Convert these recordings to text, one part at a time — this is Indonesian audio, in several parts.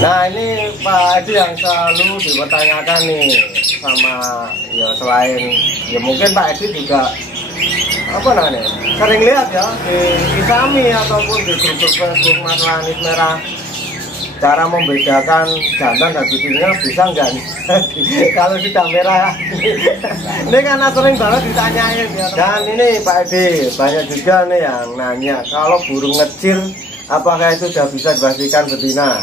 Nah ini Pak Edi yang selalu dipertanyakan nih sama ya selain ya mungkin Pak Edi juga apa namanya sering lihat ya di kami ataupun di grup-grup Facebook masalah anis merah, cara membedakan jantan dan betina bisa nggak nih kalau sudah merah? Ini karena sering banget ditanyain ya. Dan ini Pak Edi banyak juga nih yang nanya kalau burung ngecil apakah itu sudah bisa dipastikan betina?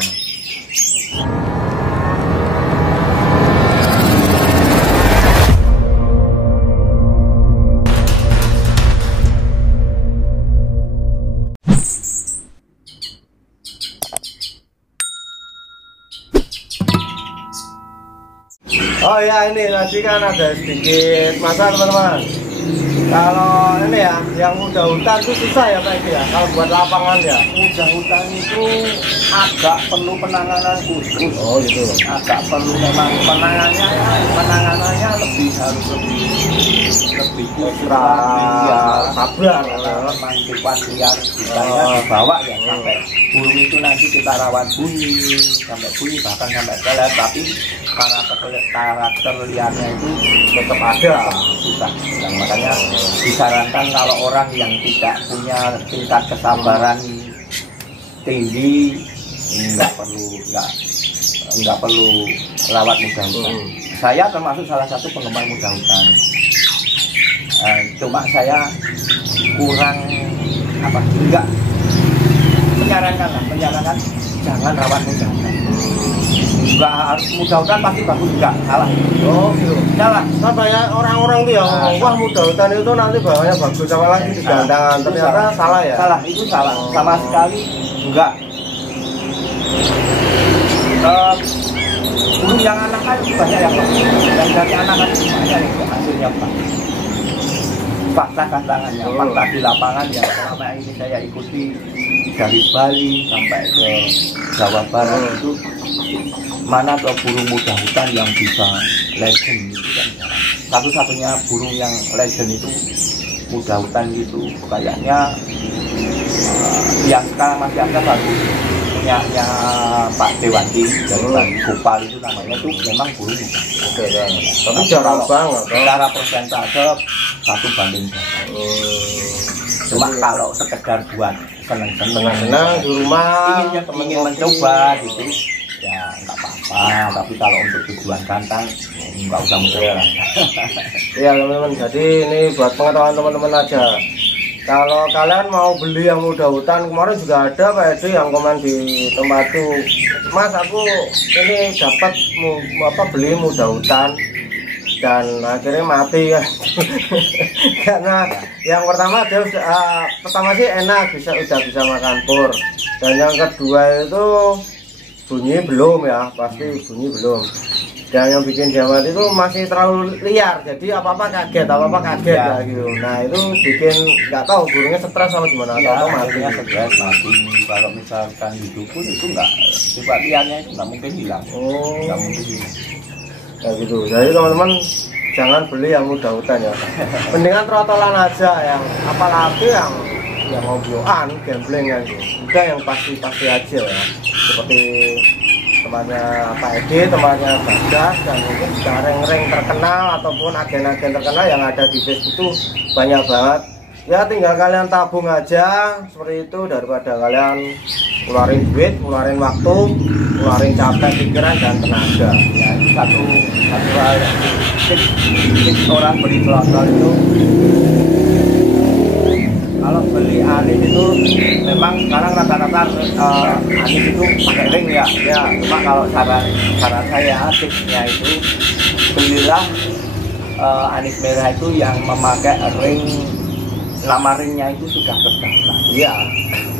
Oh ya, ini tadi kan ada sedikit masalah teman-teman. Kalau ini ya, yang muda hutan itu susah ya Pak Edi ya, kalau buat lapangan ya. Muda hutan itu agak perlu penanganan khusus. Oh gitu. Agak perlu memang penanganannya lebih harus lebih ekstra sabar. Memang sifat liar misalnya dibawa ya sampai burung itu nanti kita rawat bunyi sampai bunyi bahkan sampai teler, tapi karakter liarnya itu Tetap ada. susah. Dan makanya disarankan kalau orang yang tidak punya tingkat kesabaran tinggi nggak perlu rawat muda hutan. Saya termasuk salah satu penggemar muda hutan. Cuma saya kurang enggak menyarankan jangan rawat muda hutan. Enggak harus muda hutan pasti bagus, enggak salah. Oh gitu. Salah. Kan banyak orang-orang tuh yang ngomong wah muda hutan itu nanti bawahnya bagus apalagi di gandangan, ternyata salah ya. Salah, itu salah. Sama sekali enggak. Burung yang anakan banyak yang bagus, dan dari anakan itu banyak yang hasilnya bagus. Fakta tantangannya, fakta di lapangan yang selama ini saya ikuti dari Bali sampai ke Jawa Barat itu mana tuh burung muda hutan yang bisa legend itu kan satu-satunya burung yang legend itu muda hutan itu kayaknya yang sekarang masih ada baru punyanya Pak Dewanti dari Bali Gopal itu namanya tuh memang burung muda. Tapi jarang banget. Secara persentase 1:1. Cuma kalau sekedar buat senang-senang di rumah ingin mencoba gitu ya nggak apa-apa, tapi kalau untuk tujuan kantang nggak usah mudah. Iya teman-teman, jadi ini buat pengetahuan teman-teman aja. Kalau kalian mau beli yang muda hutan, kemarin juga ada Pak Edi yang komen di tempat itu, Mas aku ini dapat beli muda hutan dan akhirnya mati ya. Karena yang pertama dia pertama sih enak udah bisa makan pur, dan yang kedua itu bunyi belum ya, pasti bunyi belum. Dan yang bikin dia mati itu masih terlalu liar, jadi apa-apa kaget ya gitu. Nah itu bikin nggak tahu burungnya stres sama gimana atau matinya stres mati. Kalau misalkan hidup pun itu nggak, sifat liarnya itu nggak mungkin hilang. Nggak mungkin hilang. Ya gitu. Jadi teman-teman jangan beli yang muda hutan ya. Mendingan trotolan aja yang apalagi yang ngobyoan, gambling ya gitu. Udah yang pasti aja ya. Seperti temannya Pak Edi, temannya Bagas, dan mungkin juga ring-ring terkenal ataupun agen-agen terkenal yang ada di Facebook itu banyak banget. Ya tinggal kalian tabung aja seperti itu daripada kalian ngeluarin duit, ngeluarin waktu, ngeluarin capek pikiran dan tenaga. Ya itu satu hal yang tips orang beli trotel itu. Kalau beli anis itu memang sekarang rata-rata anis itu pakai ring ya. Cuma kalau saran saya tipsnya itu belilah anis merah itu yang memakai ring, nama ringnya itu sudah terdaftar. Iya.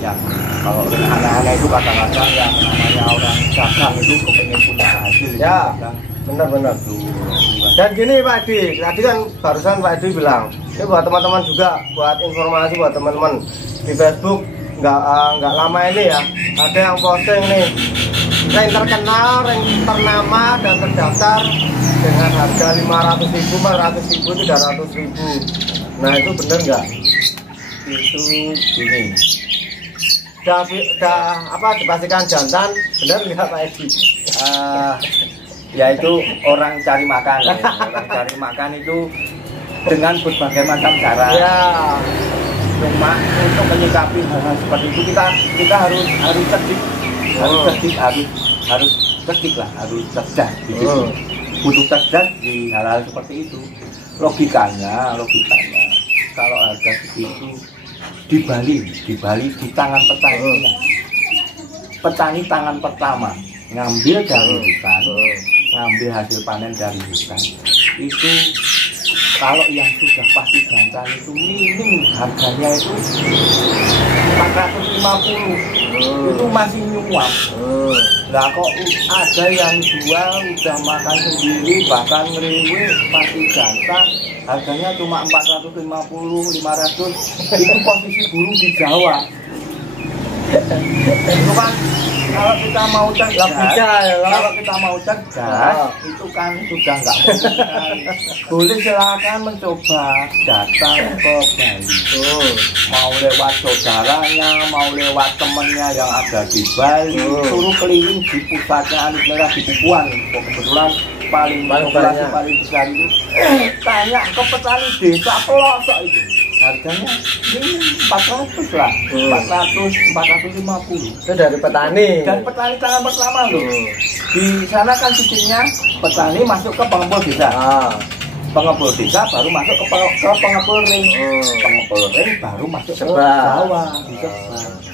Ya, kalau ring anak-anak itu kadang-kadang yang namanya orang dagang itu kepengen punya hasil. Ya, benar-benar. Dan gini Pak Edi, tadi kan barusan Pak Edi bilang, ini buat teman-teman juga, buat informasi buat teman-teman di Facebook, nggak lama ini ya, ada yang posting nih, ring terkenal, ring ternama dan terdaftar dengan harga 500.000, 400.000, 300.000. Nah itu bener nggak? Itu gini, apa dipastikan jantan, benar nggak Pak Edi? Ya itu orang cari makan ya. Orang cari makan itu dengan berbagai macam cara. Ya. Cuma untuk menyikapi hal-hal seperti itu kita harus cerdik, harus cerdik lah, harus cerdas di situ. Butuh cerdas di hal-hal seperti itu. Logikanya kalau harga segitu di Bali di tangan petani, petani tangan pertama ngambil dari hutan, ngambil hasil panen dari hutan itu. Kalau yang sudah pasti jantan itu minim harganya itu 450, itu masih nyuap. Nah kok ada yang jual udah makan sendiri bahkan ngeriwe pasti jantan harganya cuma 450, 500. Itu posisi burung di Jawa. Itu kan kalau kita mau cerdas, itu kan sudah nggak mungkin. Boleh silakan mencoba datang ke Bali. Mau lewat saudaranya, mau lewat temennya yang ada di Bali, suruh keliling di pusatnya Anis Merah di Pupuan. Kebetulan paling besar itu. Tanya ke petani desa pelosok itu. Harganya ini 400 lah, 450. Itu dari petani. Dan petani tangan pertama loh. Di sana kan sistemnya petani masuk ke pengepul desa. Pengepul desa baru masuk ke pengepul ring. Pengepul ring baru masuk ke bawah.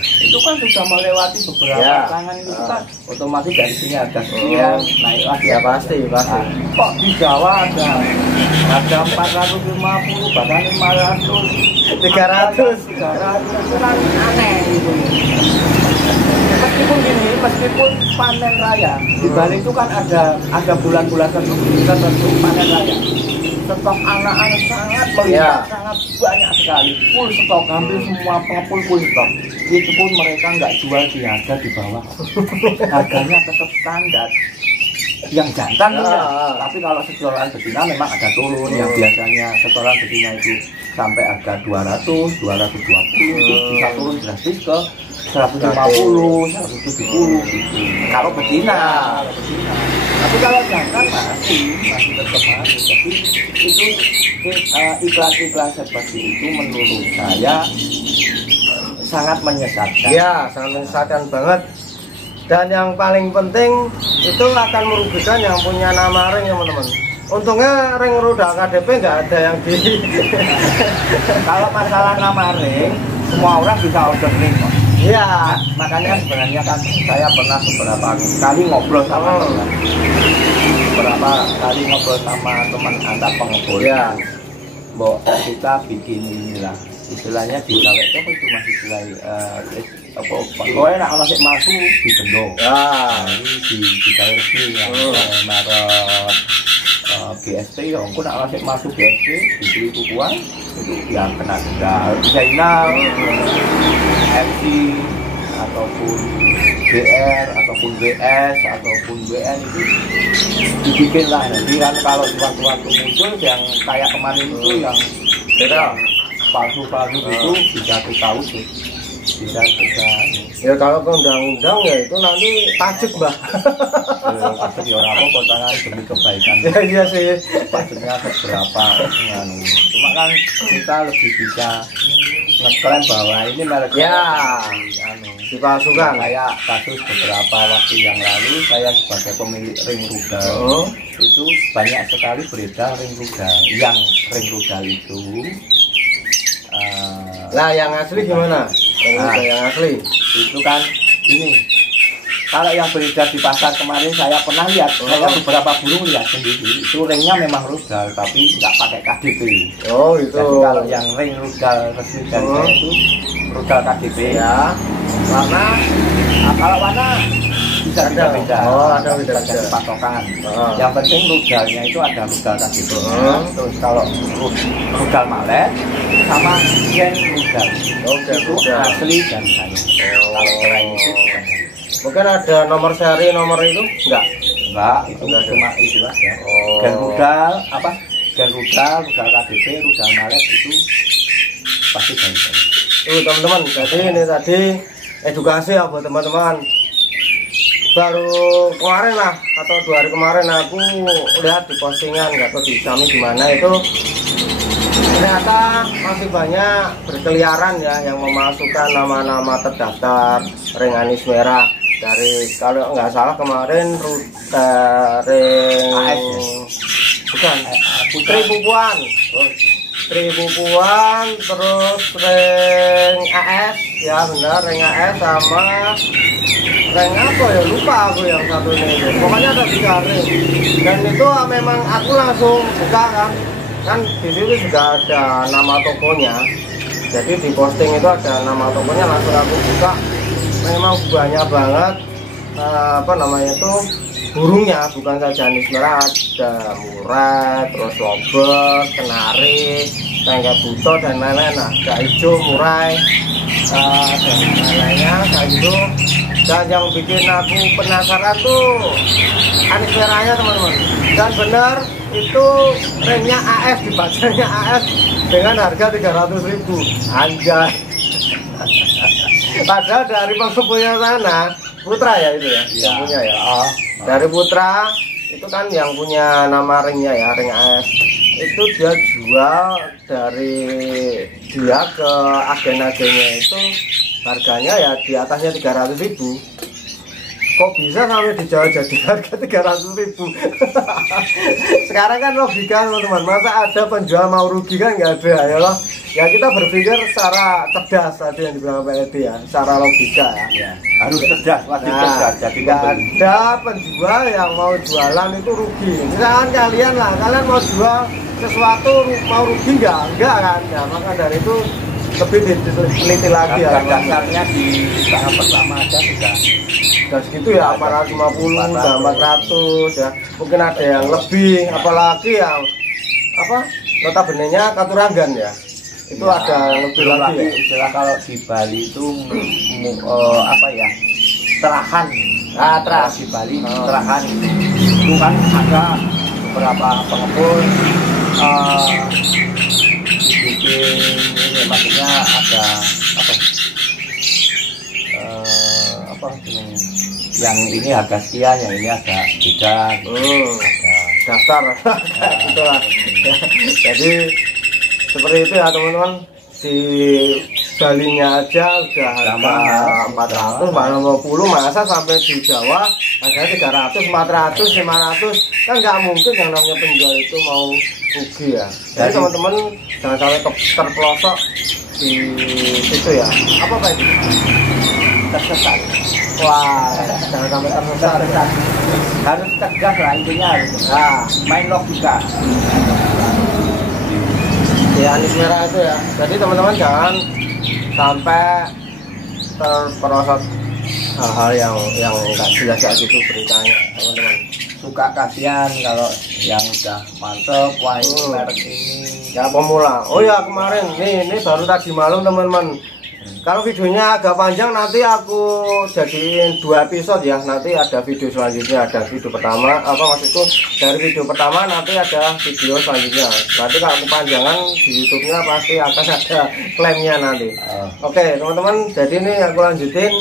Itu kan sudah melewati beberapa tangan itu kan otomatis dari sini harga sekian naik lagi ya pasti. Kok di Jawa ada 450 bahkan 500 300 itu kan aneh gitu. Meskipun panen raya di Bali itu kan ada bulan-bulan tertentu panen raya. Stok anak-anak sangat melimpah, sangat banyak sekali, full stok, hampir semua pengepul full stok. Itu pun mereka nggak jual di harga di bawah, harganya tetap standar. Yang jantan tapi kalau setoran betina memang ada turun. Yang biasanya setoran betina itu sampai harga 200, 220 itu bisa turun drastis ke 150, 170 gitu. Kalau betina. Tapi kalau jantan masih tetap masih. Jadi itu iklan-iklan seperti itu menurut saya sangat menyesatkan. Ya, sangat menyesatkan banget. Dan yang paling penting itu akan merugikan yang punya nama ring, teman-teman. Untungnya ring rudal KDP nggak ada yang di. Kalau masalah nama ring, semua orang bisa order ring kok. Iya. Makanya sebenarnya kan saya pernah beberapa kali ngobrol sama teman antar pengepul. Ya. Bahwa kita bikin inilah istilahnya di Jawa itu masih istilah pokoknya nak masih masuk di gendong. Ini di Jawa resmi ya. Merek GSP ya, aku nak masih masuk GSP dibeli Pupuan itu yang kena denda Zainal, MC ataupun BR ataupun BS ataupun WN itu dibikin lah. Nanti kan kalau waktu-waktu muncul yang kayak kemarin itu yang palsu-palsu itu bisa tahu sih, bisa ya kalau ke undang-undang ya itu nanti pajak mbak. Pajak ya orang apa tangan demi kebaikan. Iya sih, pajaknya seberapa. Cuma kan kita lebih bisa ngeklaim bahwa ini mereknya dipalsukan. Kayak kasus beberapa waktu yang lalu saya sebagai pemilik ring rudal itu banyak sekali beredar ring rudal. Yang ring rudal itu lah yang asli gimana? Yang asli itu kan ini. Kalau yang beredar di pasar kemarin saya pernah lihat, saya beberapa burung lihat sendiri. Itu ringnya memang rudal tapi nggak pakai KDP. Oh itu. Jadi kalau yang ring rudal resmi dari saya itu rudal KDP ya. Warna, kalau warna bisa beda-beda. Ada beda-beda patokan. Yang penting rudalnya itu ada rudal KDP. Terus kalau rudal malet sama gen rudal. Itu asli dari saya. Kalau selain itu mungkin ada nomor seri nomor itu enggak, itu cuma itu aja. Gen rudal apa? Gen rudal KDP, rudal malet itu pasti dari saya. Teman-teman, jadi ini tadi edukasi ya buat teman-teman. Baru kemarin lah atau 2 hari kemarin aku lihat di postingan, nggak tahu di Sami di mana itu, ternyata masih banyak berkeliaran ya yang memasukkan nama-nama terdaftar ring anis merah dari, kalau nggak salah kemarin rute ring bukan Putri Pupuan, Putri Pupuan, terus ring AS ya benar, ring AS sama ring apa ya, lupa aku yang satu ini, pokoknya ada 3 ring. Dan itu memang aku langsung buka kan di situ juga ada nama tokonya, jadi di posting itu ada nama tokonya, langsung aku buka. Memang banyak banget apa namanya itu burungnya, bukan saja anis merah, ada murai, terus lobek, kenari, tengkek buto dan lain-lain. Nah, ada hijau, murai dan lain-lainnya kayak gitu. Dan yang bikin aku penasaran tuh anis merahnya teman-teman, dan benar itu ringnya AS, dibacanya AS dengan harga 300.000 anjay. Padahal dari pengepunya sana Putra ya itu ya, yang punya ya. Dari Putra itu kan yang punya nama ringnya ya, ring AS. Itu dia jual dari dia ke agen-agennya itu harganya ya di atasnya 300.000. Kok bisa sampai dijual jadi harga 300.000? Sekarang kan logika teman-teman, masa ada penjual mau rugi, kan nggak ada ya loh. Ya kita berpikir secara cerdas tadi yang dibilang Pak Edi ya, secara logika ya. Harus cerdas, wajib cerdas. Jadi nggak ada penjual yang mau jualan itu rugi. Misalkan kalian lah, kalian mau jual sesuatu mau rugi enggak kan? Ya, maka dari itu lebih diteliti lagi ya. Dasarnya di tahap pertama aja sudah segitu ya, 450, udah 400 ya. Mungkin ada yang lebih, apalagi yang apa notabene-nya Katurangan ya. Itu ya, ada yang lebih lagi ya. Istilah kalau di Bali itu apa ya, terahan. Terah di Bali terahan itu kan ada beberapa pengepul dibikin ini, maksudnya ada apa namanya, yang ini harga sekian, yang ini agak beda, ada daftar itulah. Jadi seperti itu ya teman-teman, di Balinya aja udah harga 400, 450, masa sampai di Jawa harganya 300, 400, 500, kan nggak mungkin yang namanya penjual itu mau rugi ya. Jadi teman-teman jangan sampai terpelosok di situ ya. Apa Pak ini? Tersesat. Wah, jangan sampai tersesat. Harus tegas lah intinya, harus main logika. Ya anis merah itu ya. Jadi teman-teman jangan sampai terperosok hal-hal yang nggak jelas kayak gitu beritanya teman-teman. Suka kasihan kalau yang udah mantep, wah ini merek ini ya pemula. Oh ya kemarin ini baru tadi malam teman-teman. Kalau videonya agak panjang nanti aku jadiin 2 episode ya. Nanti ada video selanjutnya, ada video pertama, apa maksudku dari video pertama nanti ada video selanjutnya. Nanti kalau kepanjangan di YouTube-nya pasti akan ada klaimnya nanti. Oke teman-teman, jadi ini aku lanjutin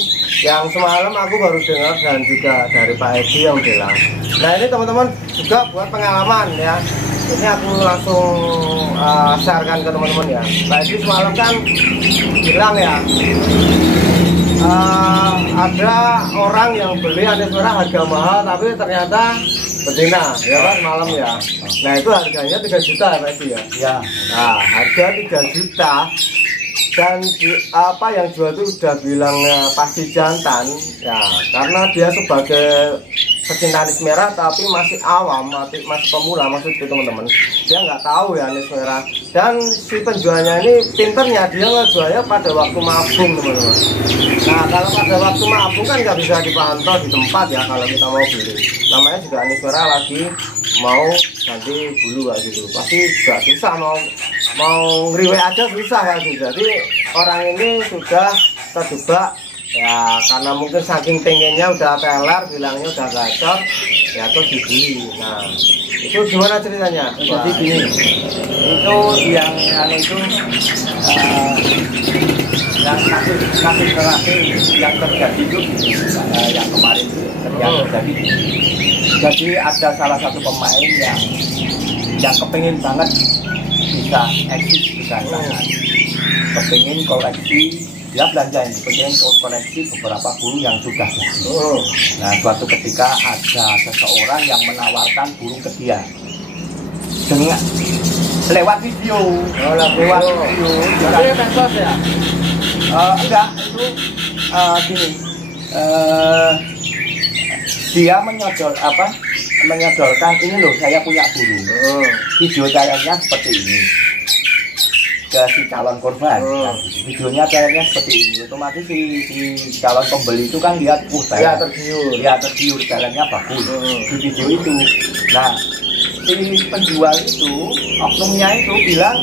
yang semalam aku baru dengar dan juga dari Pak Edi yang bilang. Nah ini teman-teman juga buat pengalaman ya. Ini aku langsung sharekan ke teman-teman ya. Pak Edi semalam kan bilang ya, ada orang yang beli anis merah harga mahal tapi ternyata betina ya kan malam ya. Nah itu harganya 3 juta ya Pak Edi ya. ya. Nah harga 3 juta dan apa yang jual itu udah bilangnya pasti jantan ya, karena dia sebagai pecinta anis merah tapi masih awam, masih pemula maksudnya teman-teman. Dia nggak tahu ya anis merah, dan si penjualnya ini pinternya, dia ngejualnya pada waktu mabung teman-teman. Nah kalau pada waktu mabung kan nggak bisa dipantau di tempat ya kalau kita mau beli. Namanya juga anis merah lagi mau ganti bulu kayak gitu, pasti nggak susah, mau ngeriwek aja susah ya gitu. Jadi orang ini sudah terjebak ya, karena mungkin saking pengennya udah teler, bilangnya udah gacor ya terus dibeli. Nah itu gimana ceritanya? Jadi gini, itu yang itu yang kasus terakhir yang terjadi itu yang kemarin yang terjadi. Jadi ada salah satu pemain yang kepingin banget bisa eksis di gantangan, kepingin koleksi, dia belanjain, kepingin koleksi beberapa burung yang sudah jadi. Nah, suatu ketika ada seseorang yang menawarkan burung ke dia dengan lewat video, lewat video. Jadi medsos ya? Enggak, itu gini, dia menyodorkan ini loh, saya punya burung. Video channelnya seperti ini ke si calon korban. Videonya channelnya seperti ini, otomatis si calon pembeli itu kan lihat, saya tergiur, channelnya bagus di video itu. Nah, si penjual itu, oknumnya itu bilang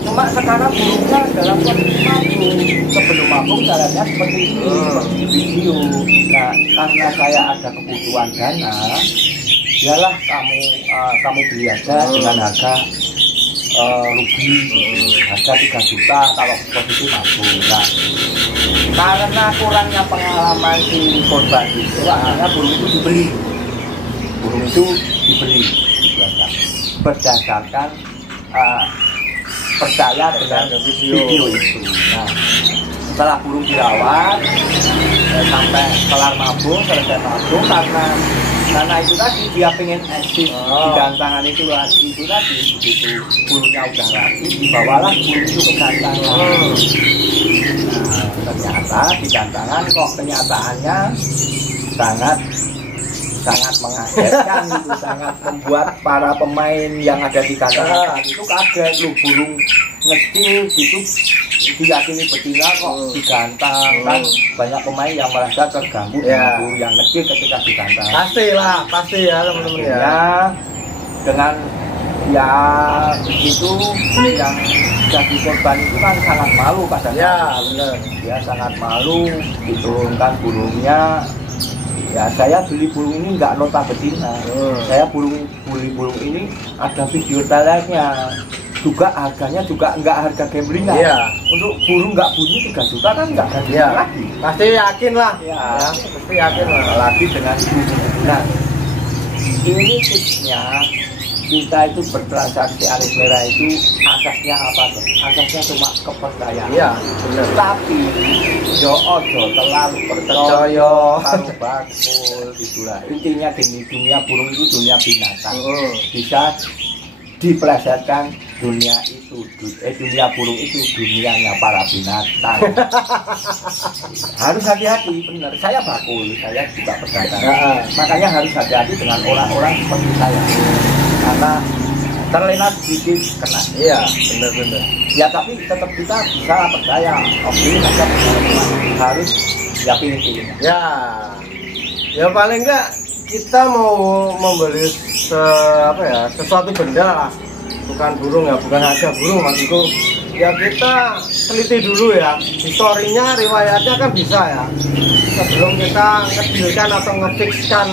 cuma sekarang burungnya dalam kondisi mabung, sebelum mabung jalannya seperti ini, seperti di video. Nah, karena saya ada kebutuhan dana, yalah kamu beli aja dengan harga rugi, harga 3 juta kalau posisi mabung. Nah, karena kurangnya pengalaman si korban itu, akhirnya burung itu dibeli. Berdasarkan percaya dengan video itu. Nah, setelah burung dirawat sampai kelar mabung, selesai mabung, karena itu tadi dia pengen eksis di gantangan itu tadi, begitu burungnya udah rapi, dibawalah burung itu ke gantangan. Nah, ternyata di gantangan kok kenyataannya sangat mengagetkan gitu, sangat membuat para pemain yang ada di gantangan itu kaget, lu burung ngecil gitu diyakini betina kok digantang. Kan banyak pemain yang merasa terganggu dengan burung yang ngecil ketika digantang. Pasti ya teman-teman ya. Dengan ya begitu, yang jadi korban itu kan sangat malu pada benar. Dia sangat malu, diturunkan burungnya. Ya, saya beli burung ini nggak nota betina. Saya beli burung ini ada video talentnya. Juga harganya juga nggak harga gambling. Untuk burung nggak bunyi 3 juta kan nggak ada lagi. Pasti yakin lah. Pasti yakin lah. Lagi dengan nah, ini tipsnya. Kita itu bertransaksi alis merah itu asasnya apa tuh? Asasnya cuma kepercayaan. Benar. Tapi yo ojo terlalu percaya karo bakul gitulah. Intinya gini, dunia burung itu dunia binatang. Bisa dipelesetkan dunia burung itu dunianya para binatang. Harus hati-hati, benar. Saya bakul, saya juga pedagang. Makanya harus hati-hati dengan orang-orang seperti saya. Karena terlena sedikit kena. Benar. Ya tapi tetap kita bisa percaya. Oke, saja harus pilih. Ya paling enggak kita mau membeli sesuatu benda lah, bukan burung ya, bukan aja burung maksudku. Ya kita teliti dulu ya, historinya, riwayatnya kan bisa ya. Sebelum kita ngedilkan atau ngefixkan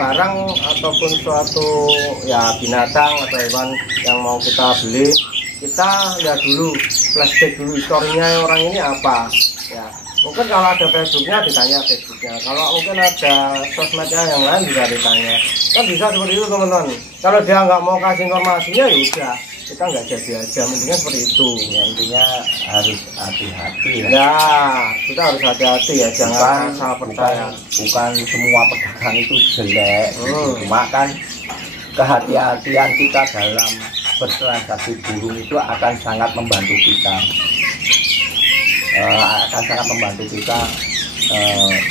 barang ataupun suatu ya binatang atau hewan yang mau kita beli, kita lihat dulu, flashback dulu historinya orang ini apa. Ya, mungkin kalau ada Facebooknya ditanya Facebooknya, kalau mungkin ada sosmednya yang lain bisa ditanya. Kan bisa seperti itu teman-teman. Kalau dia nggak mau kasih informasinya ya udah, kita nggak jadi aja, mendingan seperti itu. Ya, intinya harus hati-hati ya. Kita harus hati-hati ya, jangan asal percaya. Bukan semua pedagang itu jelek. Cuma kan kehati-hatian kita dalam bertransaksi burung itu akan sangat membantu kita.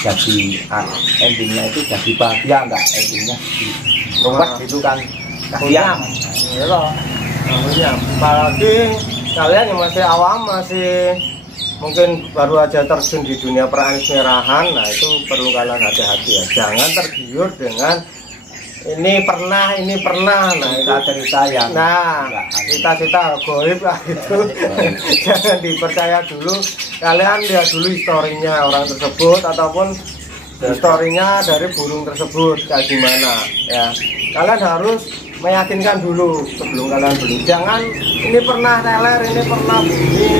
Jadi endingnya itu jadi bahagia, enggak endingnya ruwet gitu kan, kasihan. Apalagi kalian yang masih awam, masih mungkin baru aja terjun di dunia peranis merahan, nah itu perlu kalian hati-hati ya, jangan tergiur dengan ini pernah, nah itu cerita yang cerita goib lah itu. Jangan dipercaya dulu, kalian lihat dulu historinya orang tersebut ataupun historinya dari burung tersebut kayak gimana ya. Kalian harus meyakinkan dulu sebelum kalian beli. Jangan ini pernah teler, ini pernah bunyi,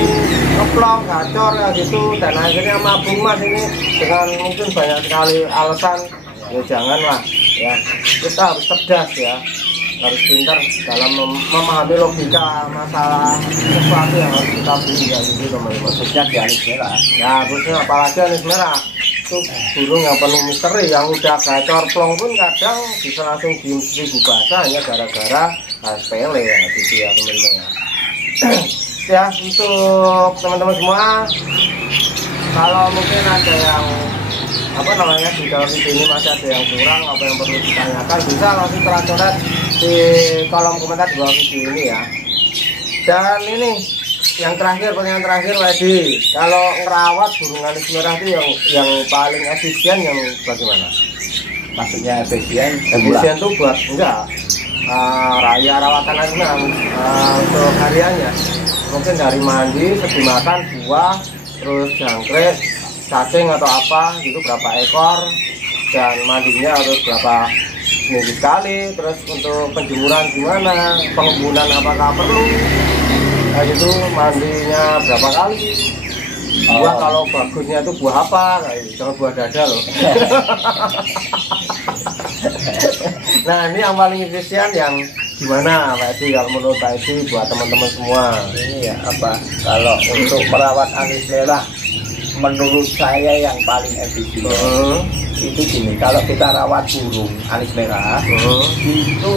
ngeplong, gacor ya gitu, dan akhirnya mabung mas ini dengan mungkin banyak sekali alasan. Ya janganlah ya, kita harus cerdas ya, harus pintar dalam memahami logika masalah sesuatu yang harus kita beli ya gitu teman-teman. Khususnya di anis merah Ya khususnya apalagi anis merah itu burung yang penuh misteri, yang udah gacor plong pun kadang bisa langsung diem 1000 bahasa hanya gara-gara sepele ya gitu ya teman-teman ya. Ya untuk teman-teman semua, kalau mungkin ada yang apa namanya di dalam video ini masih ada yang kurang, apa yang perlu ditanyakan, bisa langsung coret di kolom komentar di bawah video ini ya. Dan ini yang terakhir, pertanyaan terakhir Wedi, kalau ngerawat burung anis merah itu yang paling efisien yang bagaimana? maksudnya efisien Tuh buat enggak raya rawatan anis merah untuk hariannya, mungkin dari mandi, segi makan, buah, terus jangkrik, cacing atau apa gitu, berapa ekor, dan mandinya harus berapa seminggu sekali, terus untuk penjemuran gimana, pengembunan apakah perlu, nah itu mandinya berapa kali, buah kalau bagusnya itu buah apa, kayak jangan buah dada loh. Nah ini yang paling efisien yang gimana Pak Edi kalau menurut Pak Edi buat teman-teman semua? Ini ya apa, kalau untuk merawat anis merah menurut saya yang paling efisien itu gini, kalau kita rawat burung anis merah itu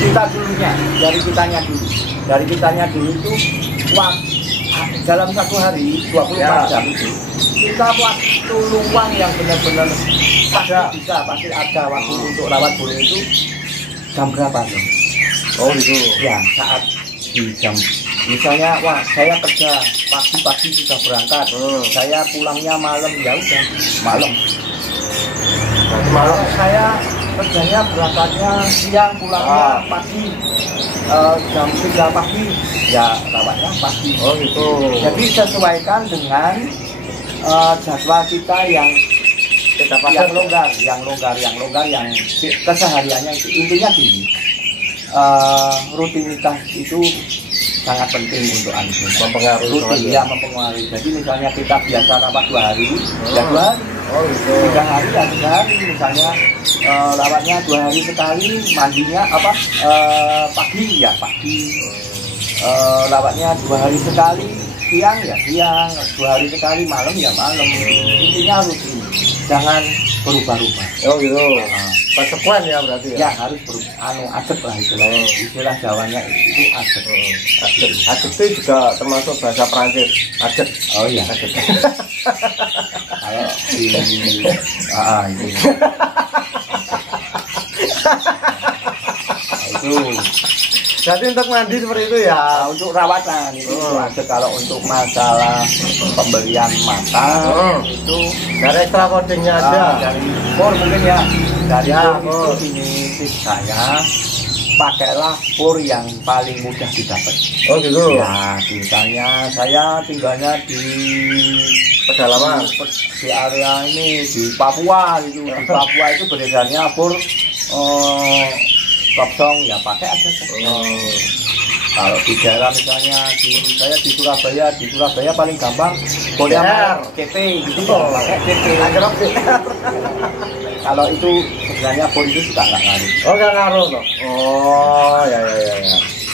kita dulunya dari kitanya dulu itu dalam satu hari 24 jam itu kita waktu luang yang benar-benar pasti ada waktu untuk rawat burung itu jam berapa tuh? Oh gitu ya, saat di jam misalnya saya kerja pagi sudah berangkat, saya pulangnya malam, ya udah malam. Saya kerjanya berangkatnya siang, pulangnya pagi, jam 3 pagi, ya rawatnya pagi. Oh gitu. Jadi sesuaikan dengan jadwal kita yang longgar, yang kesehariannya itu. Intinya gini, rutinitas itu sangat penting untuk anis merah. Mempengaruhi. Jadi misalnya kita biasa rawat 2 hari, ya 2 hari. Oh gitu. 3 hari ya 3 hari. Misalnya rawatnya 2 hari sekali, mandinya pagi ya pagi. Rawatnya 2 hari sekali, siang ya siang, 2 hari sekali, malam ya malam. Intinya rutin, jangan berubah-ubah. Oh gitu. Konsekuen ya berarti ya. Ya harus adep lah itu. Istilah Jawanya itu adep. Adep itu juga termasuk bahasa Prancis. Adep. Oh iya. Adep. Kalau di ini. Itu. Jadi untuk mandi seperti itu ya. Untuk rawatan itu ada. Kalau untuk masalah pembelian makan itu dari extra codingnya aja. Dari impor mungkin ya. Dari itu ini tips saya, pakailah pur yang paling mudah didapat. Oh gitu. Ya, misalnya saya tinggalnya di pedalaman, di area ini di Papua gitu. Di Papua itu beredarnya pur kosong, ya pakai aja. Kalau di daerah misalnya saya di Surabaya paling gampang boleh KP gitu, pakai KP. Kalau itu sebenarnya pur itu juga nggak ngaruh. Oh nggak ngaruh loh. Oh ya.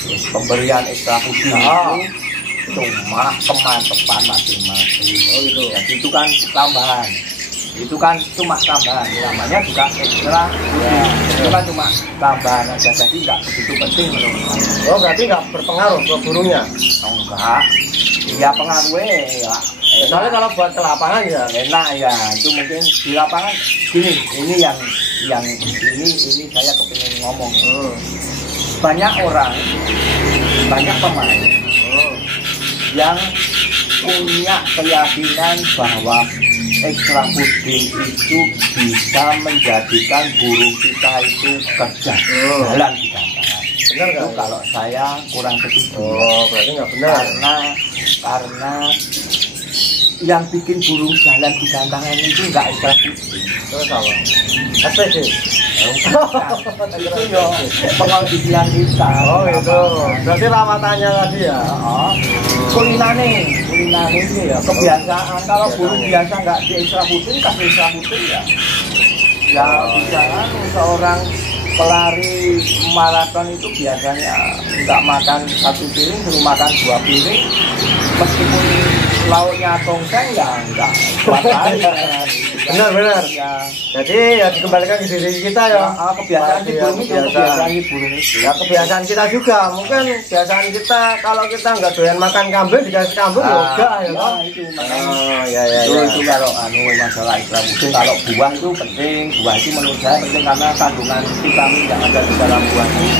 Terus pemberian ekstra putih itu cuma kemantepan masing-masing. Oh gitu. Jadi itu kan tambahan. Itu kan cuma tambahan. Namanya juga ekstra putih. Itu kan cuma tambahan aja. Jadi nggak begitu penting menurut saya. Oh berarti nggak berpengaruh ke burungnya? Oh, enggak. Ya pengaruhnya ya. Soalnya kalau buat ke lapangan ya enak ya. Itu mungkin di lapangan gini. Ini yang ini saya kepingin ngomong. Banyak orang, banyak pemain yang punya keyakinan bahwa ekstra puding itu bisa menjadikan burung kita itu kerja jalan di kandang. Benar nggak? Kalau saya kurang setuju. Oh berarti nggak benar. Karena yang bikin burung jalan di gantangan itu nggak ekstra putih. Terus apa? SPG. Itu yo pengondisian kita. Oh itu. Berarti rawatannya tadi ya. Kulinane itu ya kebiasaan. Kalau burung biasa nggak di ekstra putih, kasih ekstra putih ya. Ya misalkan seorang pelari maraton itu biasanya nggak makan 1 piring, suruh makan 2 piring, meskipun lauknya tongseng ya enggak kuat lagi. Benar. Ya. Jadi ya dikembalikan ke diri kita ya. Kebiasaan si burung itu, kebiasaan si burung itu. Ya kebiasaan kita juga. Mungkin kebiasaan kita kalau kita nggak doyan makan kambing dikasih kambing ya enggak ya. Itu makanya. Itu kalau masalah ekstra putih, kalau buah itu penting. Buah itu menurut saya penting karena kandungan vitamin yang ada di dalam buah itu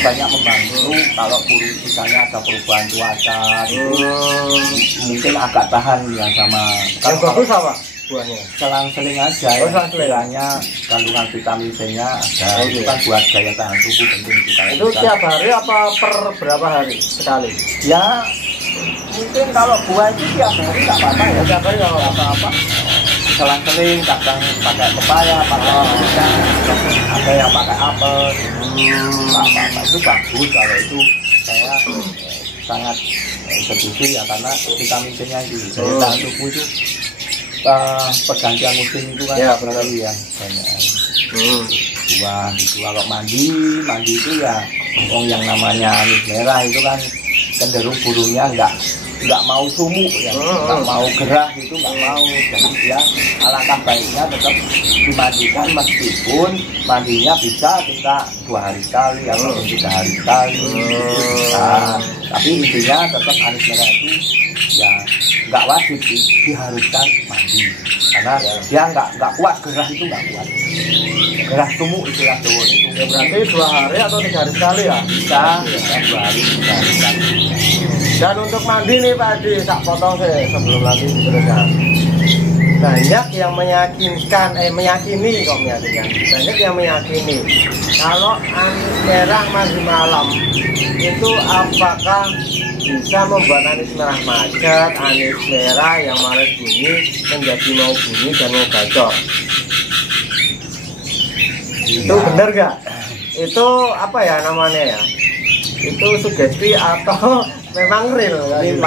banyak membantu. Kalau burung misalnya ada perubahan cuaca itu mungkin agak tahan ya sama. Yang bagus apa buahnya? Selang-seling aja ya. Selingannya kandungan vitamin C-nya ada. Itu kan buat daya tahan tubuh penting juga. Itu tiap hari apa per berapa hari sekali? Ya mungkin kalau buah itu tiap hari nggak apa-apa ya. Tiap hari nggak apa-apa. Selang-seling kadang pakai pepaya, pakai pisang, ada yang pakai apel. Apa-apa itu bagus. Kalau itu saya sangat setuju ya karena vitamin C-nya itu daya tahan tubuh itu. Pergantian musim itu kan ya, benar ya banyak buah itu. Kalau mandi itu ya yang namanya anis merah itu kan cenderung burungnya nggak mau sumuk ya, nggak mau gerah itu nggak mau. Jadi dia alangkah baiknya tetap dimandikan meskipun mandinya bisa kita 2 hari sekali atau 3 hari sekali. Nah, tapi intinya tetap anis merah itu ya nggak wajib diharuskan mandi karena dia nggak kuat, gerah itu nggak kuat, gerah sumuk istilah Jawa itu. Ya berarti 2 hari atau 3 hari sekali ya? Bisa 2 hari 3 hari sekali. Dan untuk mandi nih Pak Adi, tak potong sih sebelum nanti diteruskan. Banyak yang meyakini banyak yang meyakini kalau anis merah mandi malam itu apakah bisa membuat anis merah macet, anis merah yang malas bunyi menjadi mau bunyi dan mau gacor. Itu benar gak? Itu apa ya namanya ya? Itu sugesti atau memang real? Ini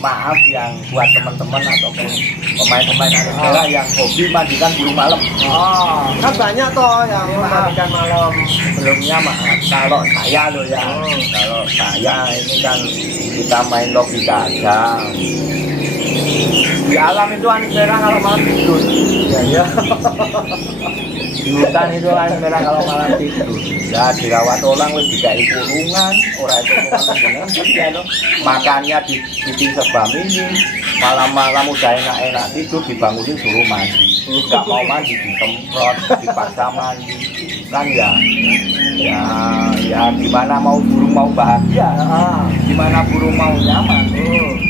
maaf yang buat teman-teman atau pemain-pemain anis merah yang hobi mandikan burung malam. Kan banyak toh yang memandikan malam. Sebelumnya maaf kalau saya loh ya, kalau saya ini kan kita main logika aja. Di alam itu anis merah kalau malam tidur. Ya. Di hutan itu anis merah kalau malam tidur. Ya dirawat orang wis dikai kurungan, ora itu kurungan. Makannya di serba minim. Malam-malam udah enak-enak tidur dibangunin suruh mandi. Enggak mau mandi disemprot, dipaksa mandi. Kan ya gimana mau burung mau bahagia, gimana burung mau nyaman.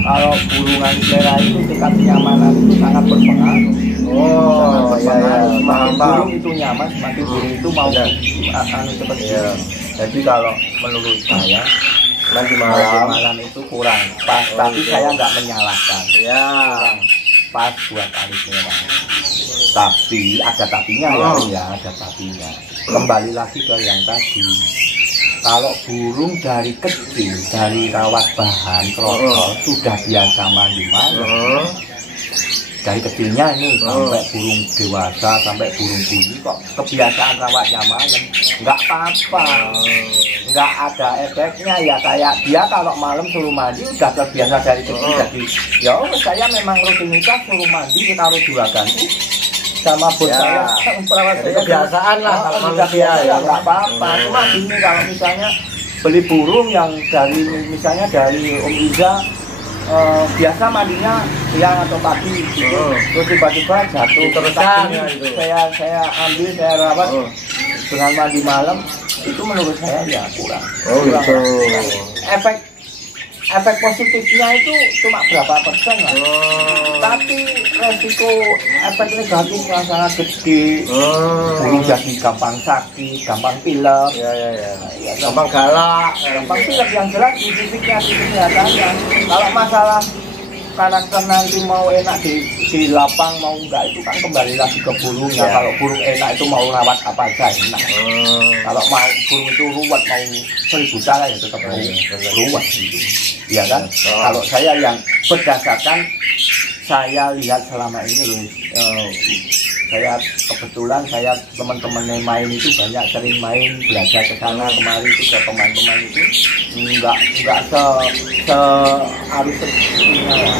Kalau burung anis merah itu tingkat kenyamanan itu sangat berpengaruh. Semakin burung itu nyaman, semakin burung itu mau seperti itu. Jadi kalau menurut saya mandi malam itu kurang pas, tapi saya nggak menyalahkan. Ya, pas buat anis merah. Tapi ada tapinya ya, ada tapinya. Kembali lagi ke yang tadi. Kalau burung dari kecil, dari rawat bahan kroto sudah biasa mandi malam. Dari kecilnya ini sampai burung dewasa, sampai burung bunyi kok kebiasaan rawatnya malam, nggak apa-apa, nggak ada efeknya ya. Kayak dia kalau malam suruh mandi udah terbiasa dari kecil. Jadi ya saya memang rutinitas suruh mandi kita harus juragan sama bos saya perawat saya kebiasaan lah kalau manusia ya nggak apa-apa. Cuma gini kalau misalnya beli burung yang dari misalnya dari Om Iza biasa mandinya siang atau pagi gitu, terus tiba-tiba jatuh teruskan gitu. Saya ambil, saya rawat dengan mandi malam itu menurut saya ya kurang. Efek positifnya itu cuma berapa persen lah, tapi resiko efek negatifnya sangat gede. Burung jadi gampang sakit, gampang pilek, gampang galak, gampang pilek. Yang jelas di fisiknya, di kesehatannya. Kalau masalah karakter nanti mau enak di lapang mau enggak itu kan kembali lagi ke burungnya. Ya. Kalau burung enak itu mau rawat apa aja enak. Kalau mau burung itu ruwet mau 1000 cara ya tetap ruwet gitu. Iya kan? Kalau saya yang berdasarkan saya lihat selama ini loh, saya kebetulan saya teman-teman yang main itu banyak sering main belajar ke sana kemari itu ke pemain-pemain itu enggak se harus sepertinya ya.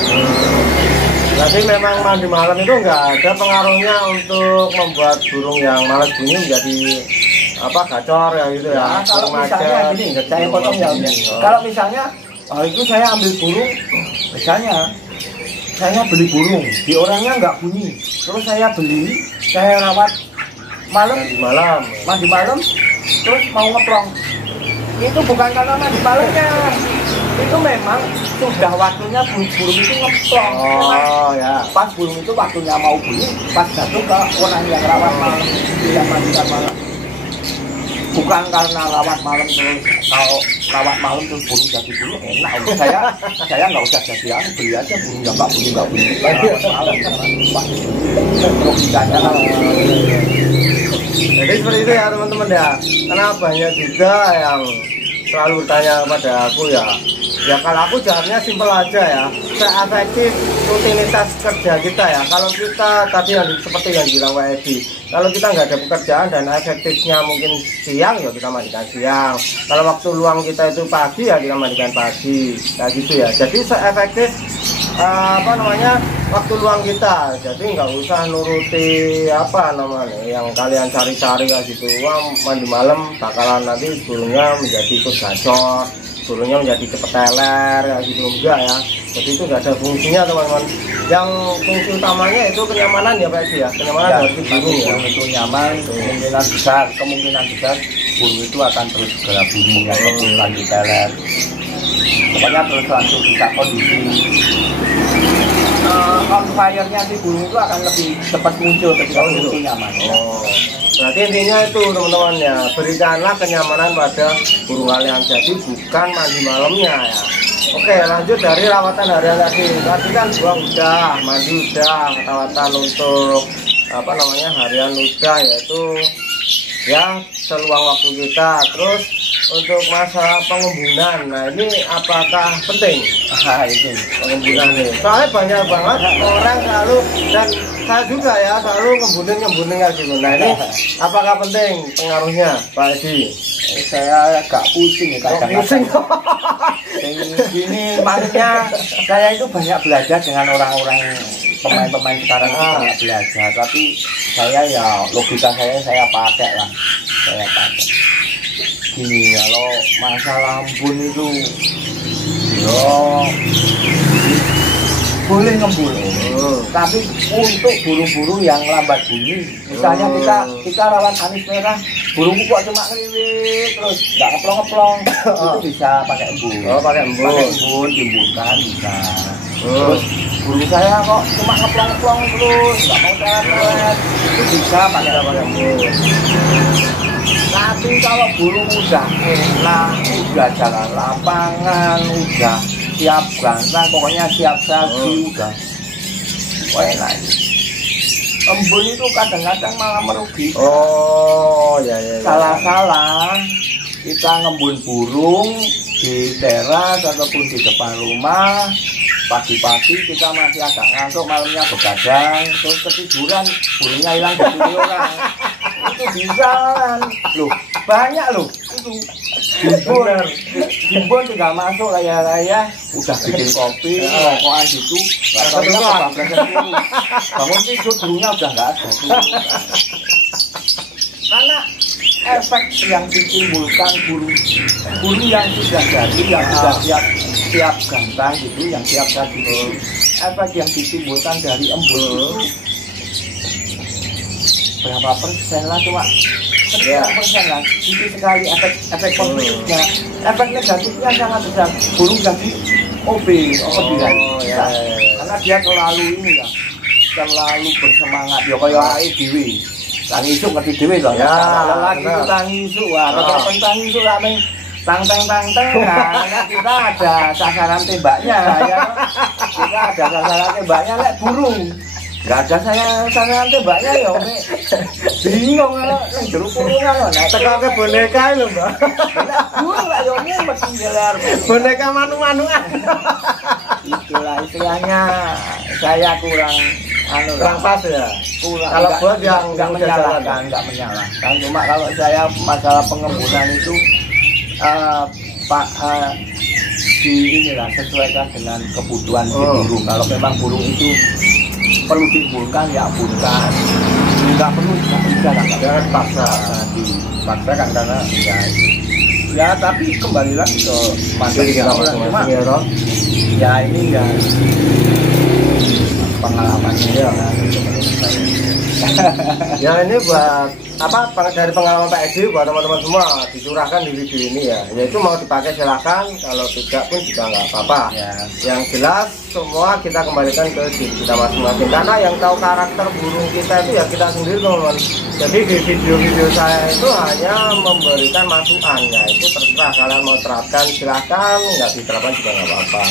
Berarti memang mandi malam itu enggak ada pengaruhnya untuk membuat burung yang malas bunyi menjadi apa gacor ya gitu ya. Nah, kalau misalnya gini, saya potong ya. Kalau misalnya itu saya ambil burung, misalnya saya beli burung, di orangnya nggak bunyi, terus saya beli, saya rawat mandi malam, terus mau ngeplong. Itu bukan karena mandi malamnya, itu memang sudah waktunya burung itu ngeplong. Oh ya. Pas burung itu waktunya mau bunyi, pas jatuh ke orang yang rawat malam, yang mandikan malam. Bukan karena rawat malam terus, kalau rawat malam terus burung jadi burung enak. Saya nggak usah jadi beli aja burung yang nggak bunyi rawat malam logikanya. Jadi seperti itu ya teman-teman ya. Karena banyak juga yang selalu bertanya kepada aku ya. Ya kalau aku jawabnya simpel aja ya. Seefektif rutinitas kerja kita ya. Kalau kita tadi yang seperti yang bilang Pak Edi, kalau kita nggak ada pekerjaan dan efektifnya mungkin siang ya kita mandikan siang. Kalau waktu luang kita itu pagi ya kita mandikan pagi. Nah gitu ya. Jadi seefektif waktu luang kita. Jadi nggak usah nuruti yang kalian cari-cari ya gitu. Wah mandi malam bakalan nanti burungnya menjadi ikut gacor, burungnya menjadi cepet teler ya gitu, enggak ya. Jadi itu nggak ada fungsinya teman-teman. Yang fungsi utamanya itu kenyamanan ya Pak Edi ya. Kenyamanan Ya, dari burung ya. burung itu nyaman, kemungkinan besar burung itu akan terus segera bunyi ataupun lanjut teler. Pokoknya terus langsung bisa kondisi on fire-nya si burung itu akan lebih cepat muncul ketika burung itu nyaman. Oh, berarti intinya itu teman-teman ya, berikanlah kenyamanan pada burung kalian. Jadi bukan mandi malamnya ya. Oke, lanjut dari rawatan harian tadi. Tadi kan buang udah, mandi udah, rawatan untuk harian udah, yaitu ya seluang waktu kita. Terus untuk masalah pengembunan, nah ini apakah penting? Itu Pengembunan nih, soalnya banyak banget orang selalu, dan saya juga ya selalu ngembunin kayak gitu. Nah ini apakah penting pengaruhnya Pak Edi? saya agak pusing ya kadang-kadang. Gini maksudnya saya itu banyak belajar dengan orang-orang pemain-pemain sekarang itu banyak belajar, tapi saya ya logika saya pakai lah, saya pakai. Gini kalau masalah embun itu, yo boleh ngembun, tapi untuk burung-burung yang lambat bunyi, misalnya kita rawat anis merah, burungku kok cuma ngeliwit terus nggak ngeplong-ngeplong, itu bisa pakai embun. Oh, pakai embun. Pakai embun, diembunkan bisa. Terus burung saya kok cuma ngeplong-ngeplong terus nggak mau teler, itu bisa pakai embun. Tapi kalau burung udah enak, udah jalan lapangan, udah siap gantang, pokoknya siap saji, udah enak. Embun itu kadang-kadang malah merugi. Oh ya. Salah-salah kita ngembun burung di teras ataupun di depan rumah. Pagi-pagi kita masih agak ngantuk, malamnya begadang, terus ketiduran burungnya hilang dari orang. Itu bisa kan? Loh, banyak loh itu. Gimbon tinggal masuk raya-raya, udah bikin kopi, rokokan gitu, nggak tahu bangun tidur burungnya udah nggak ada. Karena efek yang ditimbulkan burung yang sudah jadi, yang sudah siap gantang gitu, yang siap tadi itu, efek yang ditimbulkan dari embun itu berapa persen lah, cuma sekian persen lah, sedikit sekali efek positifnya. Efek negatifnya sangat besar, burung jadi OB ya. Karena dia terlalu ini ya, terlalu bersemangat ya kayak dewi. Tangi isuk ngerti dewi loh ya, lagi itu tangi isuk, wah kalau tangi isuk rame nah, kita ada sasaran tembaknya ya. Kita ada sasaran tembaknya lek burung. Enggak ada sasaran tembaknya ya, Umi. Bingung kalau nang jero kurungan lho. Nek Teko ke boneka lho, Mbak. burung lah ya Umi mesti ngelar. Boneka manu-manuan. Itulah istilahnya saya kurang Kurang pas ya. kurang Kalau buat yang enggak udah jalan. menyalahkan. Cuma kalau saya masalah pengembunan itu Pak di inilah sesuaikan dengan kebutuhan si burung. Kalau memang burung itu perlu diemburkan ya emburkan, nggak perlu nggak bisa Jangan paksa. dipaksakan karena ya tapi kembali lagi ke mandiri Jadi orang cuma ya, Roh. ya ini ya pengalamannya ya menurut saya. Ya ini buat apa dari pengalaman Pak Edi buat teman-teman semua dicurahkan di video ini ya. Yaitu mau dipakai silakan, kalau tidak pun juga nggak apa-apa. Ya. Yang jelas semua kita kembalikan ke diri kita masing-masing. Karena yang tahu karakter burung kita itu ya kita sendiri teman-teman. Jadi di video-video saya itu hanya memberikan masukan ya. Itu terserah kalian mau terapkan silakan, nggak diterapkan juga nggak apa-apa.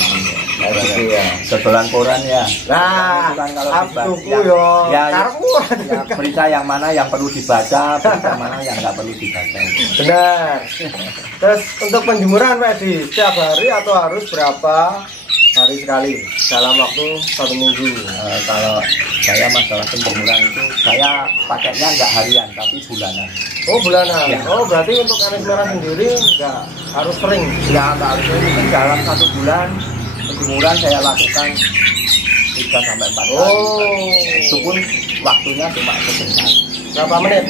Ya, gitu ya. Sebelan koran ya. Nah, kalau abduku yo. Karepmu. Ya, berita yang mana yang perlu dibaca, berita mana yang nggak perlu dibaca. Benar. Terus untuk penjemuran Pak Edi, setiap hari atau harus berapa hari sekali dalam waktu 1 minggu? Kalau saya masalah penjemuran itu saya pakainya nggak harian tapi bulanan. Oh bulanan. Ya. Oh berarti untuk anis merah sendiri nggak harus sering. Ya nggak harus ini dalam 1 bulan penjemuran saya lakukan 3 sampai 4 kali. Oh. Itu pun waktunya cuma sebentar. Berapa menit?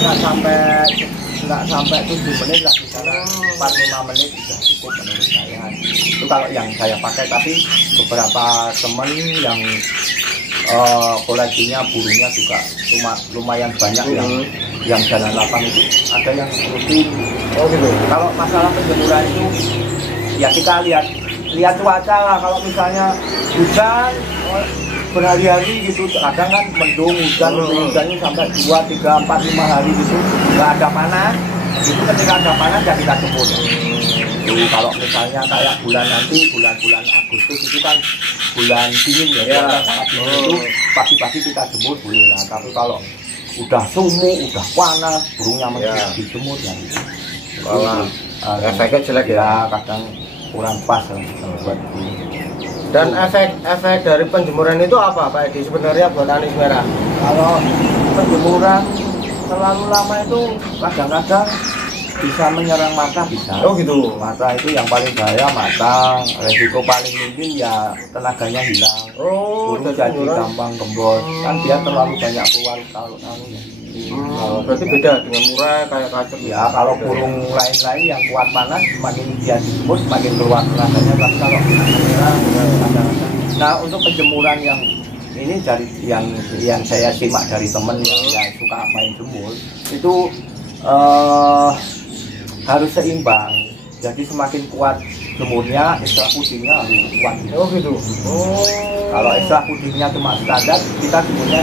Nggak sampai 7 menit lah, misalnya 4-5 menit sudah cukup menurut saya. Itu kalau yang saya pakai, tapi beberapa teman yang koleksinya burungnya juga cuma lumayan banyak yang jalan lapang itu ada yang rutin. Oh gitu. Kalau masalah penjemuran itu ya kita lihat cuaca lah. Kalau misalnya hujan berhari-hari gitu, kadang kan mendung hujannya sampai 2, 3, 4, 5 hari gitu nggak ada panas. Itu ketika ada panas ya kita jemur. Kalau misalnya kayak bulan bulan Agustus itu kan bulan dingin ya, sangat dingin itu pagi-pagi kita jemur boleh lah. Tapi kalau udah sumuk, udah panas, burungnya mesti dijemur ya. Efeknya jelek ya, kadang kurang pas buat burung. Dan efek dari penjemuran itu apa Pak Edi sebenarnya buat anis merah? Kalau penjemuran terlalu lama itu kadang-kadang bisa menyerang mata, bisa. Oh gitu. Mata itu yang paling bahaya, mata. Resiko paling mungkin ya tenaganya hilang. Oh, burung jadi gampang gembos. Kan dia terlalu banyak keluar kalau ya. Berarti beda dengan murah kayak kacang. Ya kalau burung lain-lain yang kuat panas, semakin dia dijemur semakin keluar tenaganya. Tapi kalau menyerang kadang-kadang. Nah untuk penjemuran yang ini dari yang saya simak dari temen yang suka main jemur itu harus seimbang. Jadi semakin kuat jemurnya, ekstra pudingnya harus kuat. Oh gitu. Oh. Kalau ekstra pudingnya cuma standar, kita jemurnya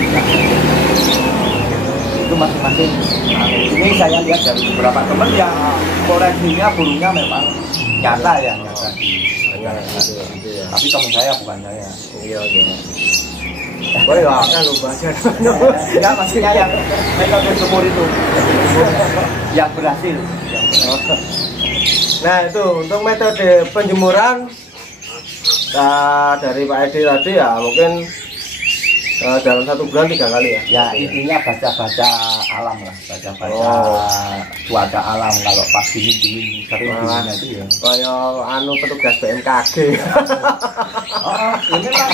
itu masing-masing. Nah, ini saya lihat dari beberapa teman yang koleksinya burungnya memang nyata ya, nyata. Tapi teman saya bukan saya. Iya. Oh ya kan lupa aja. Ya maksudnya yang metode jemur itu yang berhasil. Nah itu untuk metode penjemuran dari Pak Edi tadi ya mungkin dalam 1 bulan 3 kali ya. Ya intinya baca-baca alam lah, baca-baca cuaca alam. Kalau pas dingin sering dinginnya itu ya. Kayak petugas BMKG. Ini lah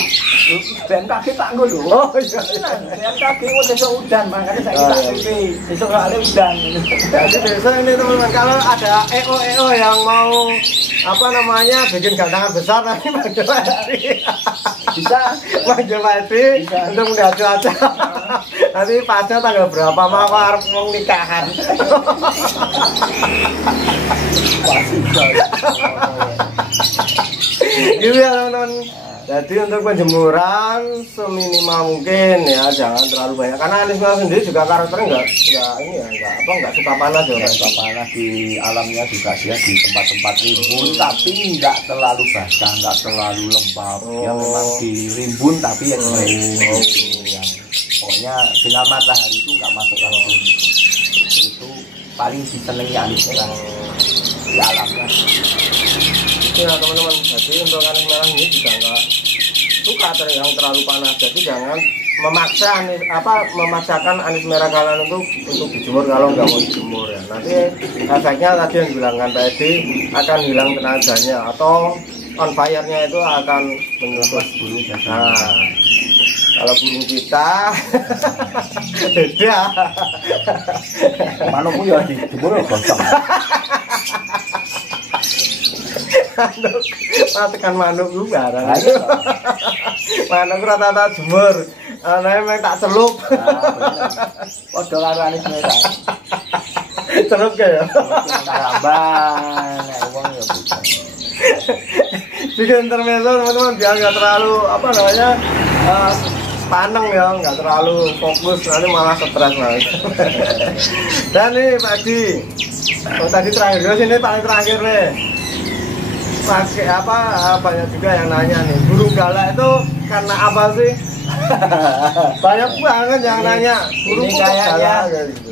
BMKG tak ngulu. Oh iya. BMKG udah hujan, makanya saya tak ngerti. Besok ada hujan. Jadi besok ini teman-teman kalau ada EO yang mau bikin gantangan besar nanti manggil Pak Edi. Bisa manggil Pak Edi untuk melihat cuaca. Nanti pasnya tanggal berapa mau harus mau nikahan. Gitu ya teman-teman. Jadi untuk penjemuran seminimal mungkin ya, jangan terlalu banyak. Karena anis merah sendiri juga karakternya enggak ini ya, enggak suka panas ya. Enggak suka panas, di alamnya juga dia di tempat-tempat rimbun, tapi enggak terlalu basah, enggak terlalu lembab. Ya memang di rimbun tapi ya yang pokoknya sinar matahari itu enggak masuk langsung. Itu paling disenangi anis merah di alamnya. Ya teman-teman, jadi untuk anis merah ini juga enggak suka yang terlalu panas, jadi jangan memaksakan anis merah kalian untuk dijemur kalau nggak mau dijemur ya. Nanti efeknya tadi yang bilangkan tadi akan hilang tenaganya atau on fire-nya itu akan menyebabkan burung. Nah, kalau burung kita beda. Manukku ya dijemur gosong. Tekan manuk juga manuk rata-rata jemur, memang tak celup. Podo karo anis merah. Celup ya. Karambang, wong ya bisa. Jika intermezzo teman-teman biar nggak terlalu paneng ya, nggak terlalu fokus, nanti malah stres nanti. Dan nih Pak Di, tadi terakhir sini paling terakhir nih. Pakai banyak juga yang nanya nih, burung galak itu karena apa sih? Banyak banget yang nanya burung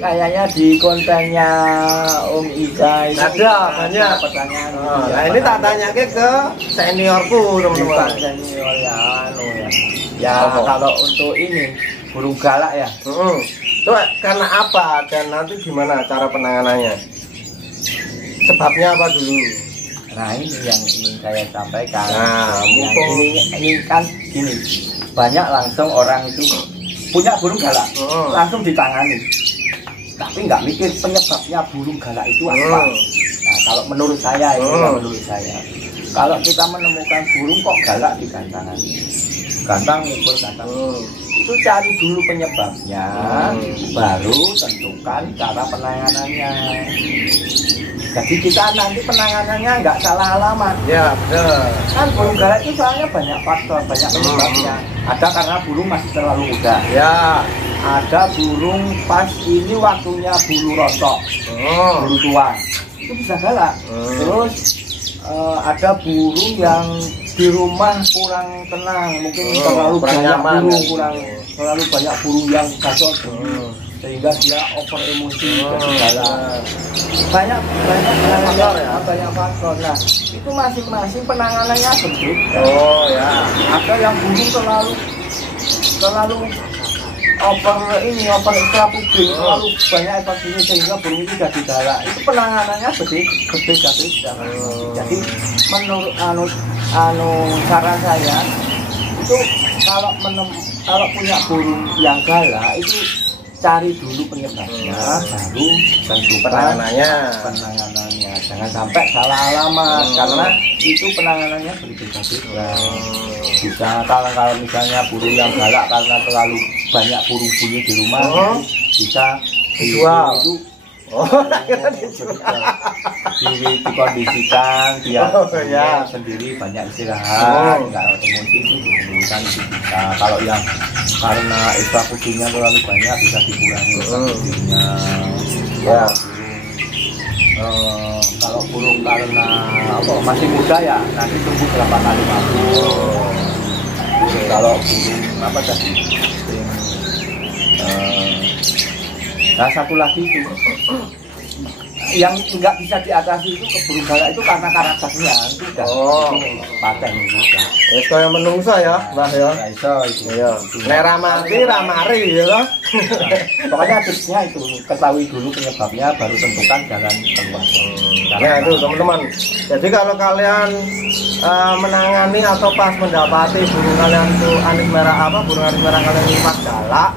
kayaknya di kontennya Om Iza itu ada banyak pertanyaan. Nah ini tak tanya ke seniorku teman-teman. Senior ya kalau untuk ini burung galak ya itu karena apa dan nanti gimana cara penanganannya, sebabnya apa dulu? Nah ini yang ingin saya sampaikan. Nah, ini kan gini, banyak langsung orang itu punya burung galak, langsung ditangani, tapi nggak mikir penyebabnya burung galak itu apa. Nah kalau menurut saya menurut saya, kalau kita menemukan burung kok galak digantangani, gantang ngumpul gantang, itu cari dulu penyebabnya, baru tentukan cara penanganannya. Jadi kita nanti penanganannya nggak salah alamat. Ya benar. Kan burung galak itu soalnya banyak faktor, banyak penyebabnya. Ada karena burung masih terlalu muda. Ya. Ada burung pas ini waktunya bulu rontok, bulu tua, itu bisa galak. Terus ada burung yang di rumah kurang tenang, mungkin terlalu banyak burung, terlalu banyak burung yang gacor. Sehingga dia over emosi dan galak. Banyak faktor. Nah, itu masing-masing penanganannya berbeda. Oh ya. Ada yang burung terlalu over extra puding, terlalu banyak evasinya sehingga burung itu jadi galak. Itu penanganannya berbeda. Jadi menurut saran saya itu kalau punya burung yang galak itu cari dulu penyebabnya, baru tentukan penanganannya. Jangan sampai salah alamat, karena itu penanganannya berbeda-beda. Bisa kalau misalnya burung yang galak karena terlalu banyak burung bunyi di rumah, bisa dijual. Dikondisikan dia sendiri banyak istirahat, nggak emosi itu diberikan itu bisa. Kalau yang karena ekstra pudingnya terlalu banyak bisa dikurangi ekstra pudingnya. Kalau burung karena masih muda ya nanti tunggu berapa kali waktu. Kalau burung tadi? Nah satu lagi itu yang nggak bisa diatasi itu burung galak itu karena karakternya itu paten juga. Kayak menungso ya, Mbah ya. Iya. Nek ramati ramari ya loh. Pokoknya tips-nya itu ketahui dulu penyebabnya baru tentukan jalan keluar. Nah itu teman-teman. Jadi kalau kalian menangani atau pas mendapati burung kalian itu burung anis merah kalian ini pas galak,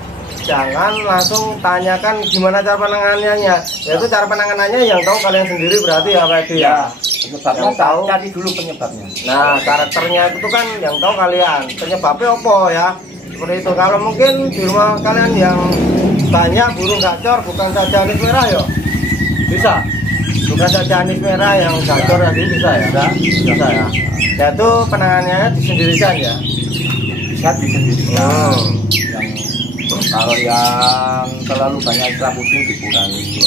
jangan langsung tanyakan gimana cara penanganannya. Yaitu cara penanganannya yang tahu kalian sendiri berarti ya Pak Edi ya. Penyebabnya tahu, cari dulu penyebabnya. Nah karakternya itu kan yang tahu kalian. Penyebabnya apa ya? Seperti itu. Kalau mungkin di rumah kalian yang banyak burung gacor, bukan saja anis merah ya, bisa. Bukan saja anis merah yang gacor tadi bisa ya. Bisa ya. Yaitu penanganannya disendirikan ya. bisa disendirikan. Yang kalau yang terlalu banyak ekstra pusing dikurangi.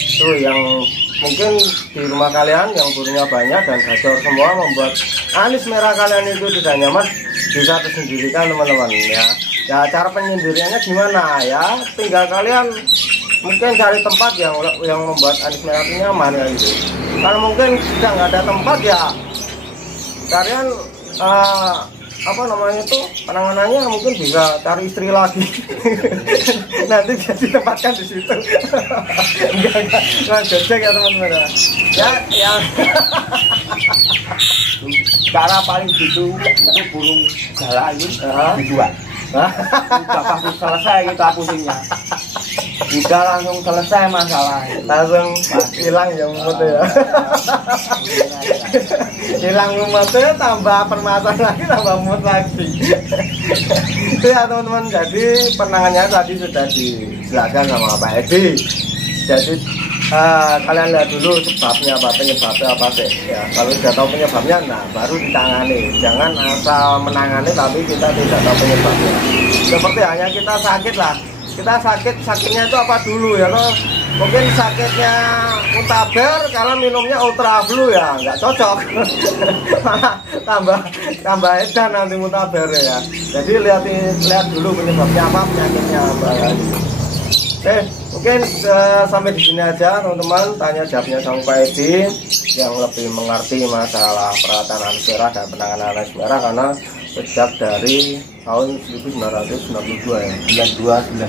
Itu yang mungkin di rumah kalian yang burungnya banyak dan gacor semua membuat anis merah kalian itu tidak nyaman, bisa tersendirikan teman-teman ya. Ya cara penyendiriannya gimana ya? Tinggal kalian mungkin cari tempat yang membuat anis merah itu nyaman ya gitu. Kalau mungkin sudah nggak ada tempat ya kalian apa namanya itu penanganannya mungkin bisa cari istri lagi. Nanti bisa ditempatkan di situ. Enggak gojek ya teman-teman ya. Cara paling gitu untuk burung gala ini dijual. Bapak selesai kita pusingnya, udah langsung selesai masalah, langsung hilang ya mumputnya ya. Hilang mumputnya, tambah permasalahan lagi, tambah mumput lagi. Itu ya teman-teman, jadi penanganannya tadi sudah dijelaskan sama Pak Edi. Jadi kalian lihat dulu sebabnya apa, penyebabnya apa sih ya. Kalau sudah tahu penyebabnya, nah baru ditangani. Jangan asal menangani tapi kita tidak tahu penyebabnya. Seperti hanya kita sakit lah, kita sakitnya itu apa dulu ya loh. Mungkin sakitnya Mutaber, kalau minumnya Ultra Blue ya nggak cocok. Malah tambah edan nanti Mutaber ya. Jadi lihat dulu penyebabnya apa, penyakitnya apa. Mungkin sampai di sini aja teman-teman, tanya jawabnya sama Pak Edi yang lebih mengerti masalah perawatan anis merah dan penanganan anis merah, karena sejak dari tahun 1992 ya, 92.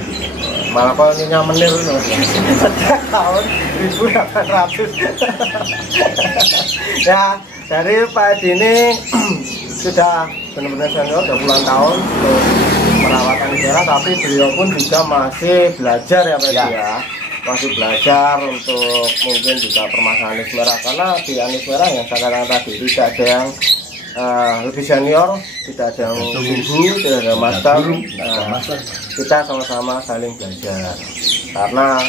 Malah kalau ini menir loh. Sejak tahun 1800. Ya, dari Pak Edi ini sudah benar-benar senior, 20 tahun untuk perawatan anis merah, tapi beliau pun juga masih belajar ya Pak Edi ya. Masih belajar untuk mungkin juga permasalahan anis merah, karena di anis merah yang saya katakan tadi tidak ada yang lebih senior, tidak ada yang guru, tidak ada master. Kita sama-sama saling belajar, karena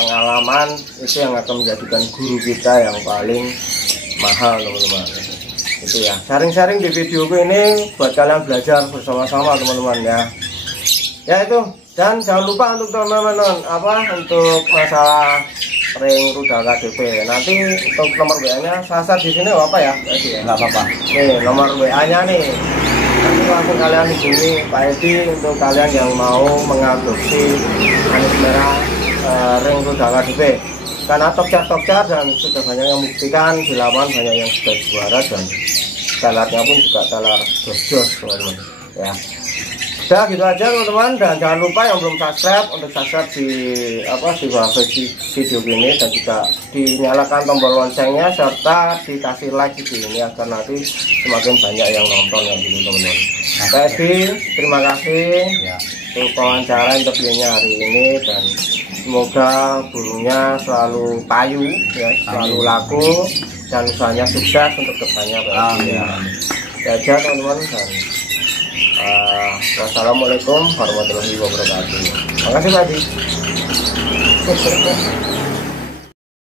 pengalaman itu yang akan menjadikan guru kita yang paling mahal teman-teman. Itu ya, sharing-sharing di videoku ini buat kalian belajar bersama-sama teman-teman ya. Ya itu, dan jangan lupa untuk teman-teman untuk masalah ring rudal KDP. Nanti untuk nomor WA-nya saya di sini apa ya? Nggak apa-apa. Nih nomor WA-nya nih. Nanti langsung kalian hubungi Pak Edi untuk kalian yang mau mengadopsi anis merah ring rudal KDP. Karena tokcar dan sudah banyak yang membuktikan, di lapangan banyak yang sudah juara dan telarnya pun juga telar jos-jos teman-teman ya. Udah gitu aja teman-teman, dan jangan lupa yang belum subscribe untuk subscribe di bawah video ini, dan juga dinyalakan tombol loncengnya serta dikasih like video ini agar nanti semakin banyak yang nonton ya gitu teman-teman. Pak Edi, terima kasih untuk wawancara interviewnya hari ini, dan semoga burungnya selalu payu ya, selalu laku dan usahanya sukses untuk kedepannya Pak Edi ya. Ya aja teman-teman, dan wassalamualaikum warahmatullahi wabarakatuh. Terima kasih Pak Edi.